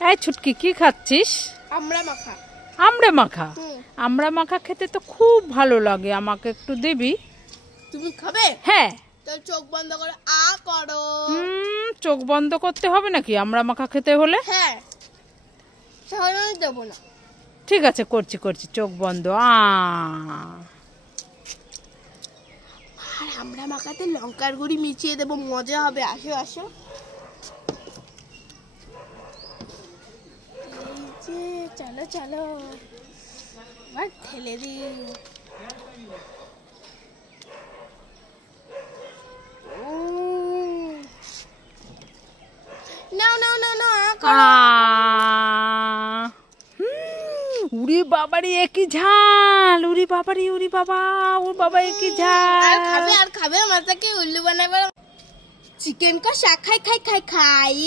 এই ছুটকি কি খাচ্ছিস? আমড়া মাখা। আমড়া মাখা? আমড়া মাখা খেতে তো খুব ভালো লাগে, আমাকে একটু দিবি? তুমি খাবে? হ্যাঁ। তাহলে চোখ বন্ধ করে আ করো। চোখ বন্ধ করতে হবে নাকি আমড়া মাখা খেতে হলে? হ্যাঁ, তাহলে আমি দেবো না। ঠিক আছে, করছি করছি, চোখ বন্ধ। আর আমড়া মাখাতে লঙ্কার গুঁড়ি মিশিয়ে দেবো, মজা হবে। আসো আসো, চলো চলো, এবার ঠেলে দি। নাও নাও নাও নাও, উড়ি বাবারি একই ঝাল, উড়ি বাবারি, উড়ি বাবা, ওর বাবা একই ঝাল। আর খাবে আর খাবে, মাথাকে উল্লু বানাবে। চিকেন কষা খাই খাই খাই খাই।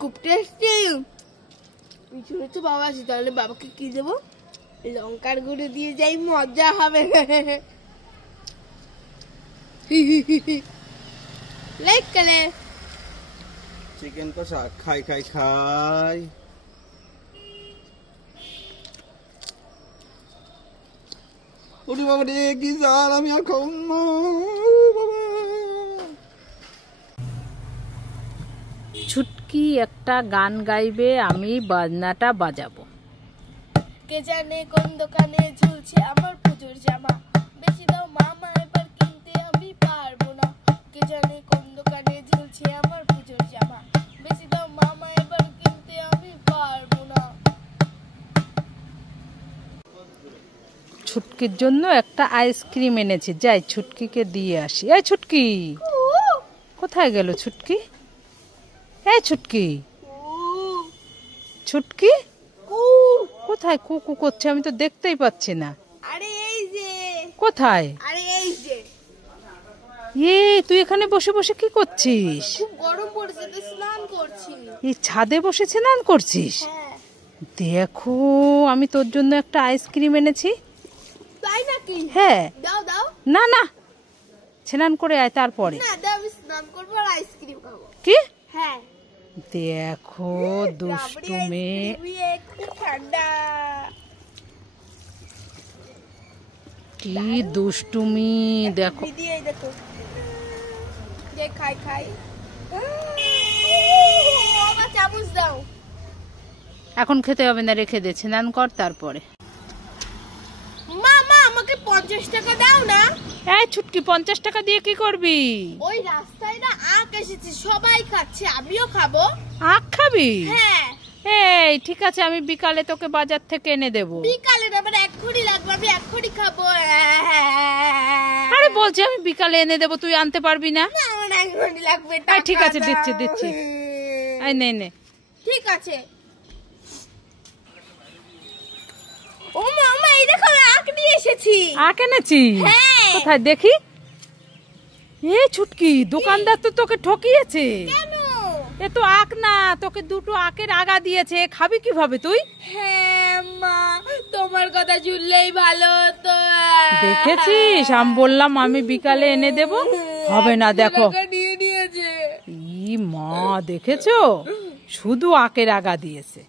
খুব টেস্টি। শুনেছো বাবা আছে, তাহলে বাবাকে কি দেবো? লঙ্কার গুঁড়ো দিয়ে যাই, মজা হবে। লাইক করে চিকেন কষা খাই খাই খাই। ওরে বাবা রে, কি জাল, আমি আর খাবো না বাবা। ছুটকি একটা গান গাইবে, আমি বাজনাটা বাজাবো। কে জানে কোন দোকানে ঝুলছে আমার পুজোর জামা, বেশি দাও মামা, এবার কিনতে আমি পারবো না। কে জানে কোন দোকানে ঝুলছে আমার পুজোর জামা, বেশি দাও মামা, এবার কিনতে আমি পারবো না। ছুটকির জন্য একটা আইসক্রিম এনেছি, যাই ছুটকিকে দিয়ে আসি। এই ছুটকি, কোথায় গেল ছুটকি? এই ছুটকি, ছুটকি কোথায় কুকু করছে? আমি তো দেখতেই পাচ্ছি না। আরে এই যে। কোথায়? আরে এই যে। তুই এখানে বসে বসে কি করছিস? খুব গরম পড়েছে, তো স্নান করছি। এই ছাদে বসে স্নান করছিস? হ্যাঁ। দেখো, আমি তোর জন্য একটা আইসক্রিম এনেছি। তাই নাকি? হ্যাঁ। দাও দাও। না না, স্নান করে আয় তারপরে। না দাও, আমি স্নান করবো আর আইসক্রিম খাবো। কি? হ্যাঁ। দেখো দুষ্টু মেয়ে, খুব ঠান্ডা। কি দুষ্টুমি দেখো। দেখো, খাই খাই। বাবা চামচ দাও। এখন খেতে হবে না, রেখে দে, স্নান কর তারপরে। মামা আমাকে 50 টাকা দাও না। এই ছুটকি, 50 টাকা দিয়ে কি করবি? ওই রাস্তায় না আখ এসেছে, সবাই খাচ্ছে, আমিও খাবো। আখ খাবি? হ্যাঁ। এই ঠিক আছে, আমি বিকালে তোকে বাজার থেকে এনে দেবো। বিকালে না, আমার এক্ষুনি লাগবে, আমি এক্ষুনি খাবো। আরে বলছি আমি বিকালে এনে দেবো, তুই আনতে পারবি না? না, আমার এক্ষুনি লাগবে। ঠিক আছে, দিচ্ছি দিচ্ছি। এই নে নে। ঠিক আছে। ও মামা, এই দেখো আখ নিয়ে এসেছি। আখ এনেছিস? হ্যাঁ। কোথায় দেখি? এই ছুটকি, দোকানদার তো তোকে ঠকিয়েছে। কেন? এ তো আখ না, তোকে দুটো আখের আগা দিয়েছে, খাবি কিভাবে তুই? হ্যাঁ মা, তোমার কথা শুনলেই ভালো হতো। দেখেছিস, আমি বললাম আমি বিকালে এনে দেব, হবে না। দেখো নিয়ে নিয়েছে। ই মা, দেখেছো, শুধু আখের আগা দিয়েছে।